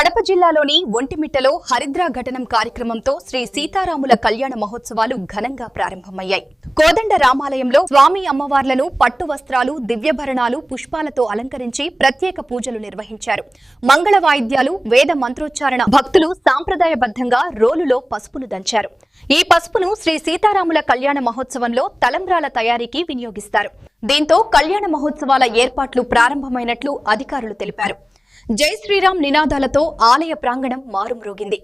కడప జిల్లాలోని ఒంటిమిట్టలో హరిద్రా ఘటనం కార్యక్రమంతో శ్రీ సీతారాముల కళ్యాణ మహోత్సవాలు ఘనంగా ప్రారంభమయ్యాయి. కోదండ రామాలయంలో స్వామి అమ్మవార్లను పట్టు వస్త్రాలు, దివ్యభరణాలు, పుష్పాలతో అలంకరించి ప్రత్యేక పూజలు నిర్వహించారు. మంగళ వాయిద్యాలు, వేద మంత్రోచ్చారణ, భక్తులు సాంప్రదాయబద్ధంగా రోలులో పసుపును దంచారు. ఈ పసుపును శ్రీ సీతారాముల కళ్యాణ మహోత్సవంలో తలంబ్రాల తయారీకి వినియోగిస్తారు. దీంతో కళ్యాణ మహోత్సవాల ఏర్పాట్లు ప్రారంభమైనట్లు అధికారులు తెలిపారు. జై శ్రీరామ్ నినాదాలతో ఆలయ ప్రాంగణం మారుమ్రోగింది.